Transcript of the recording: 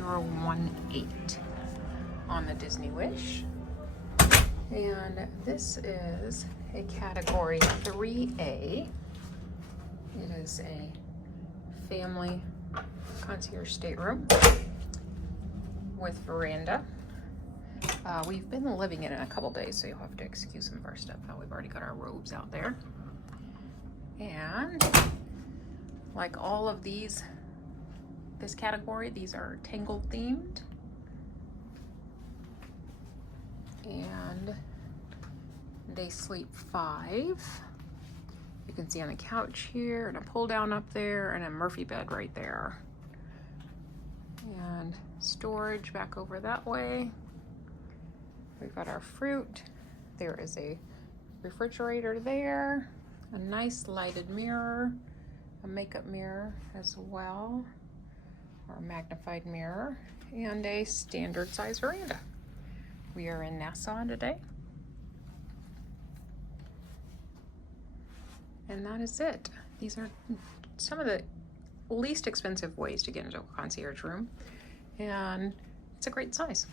1018 on the Disney Wish. And this is a category 3A. It is a family concierge stateroom with veranda. We've been living in it a couple days, so you'll have to excuse some of our stuff. We've already got our robes out there. And like all of these, this category, these are Tangled themed. And they sleep 5. You can see on the couch here, and a pull down up there, and a Murphy bed right there. And storage back over that way. We've got our fruit. There is a refrigerator there, a nice lighted mirror, a makeup mirror as well, or a magnified mirror, and a standard size veranda. We are in Nassau today. And that is it. These are some of the least expensive ways to get into a concierge room, and it's a great size.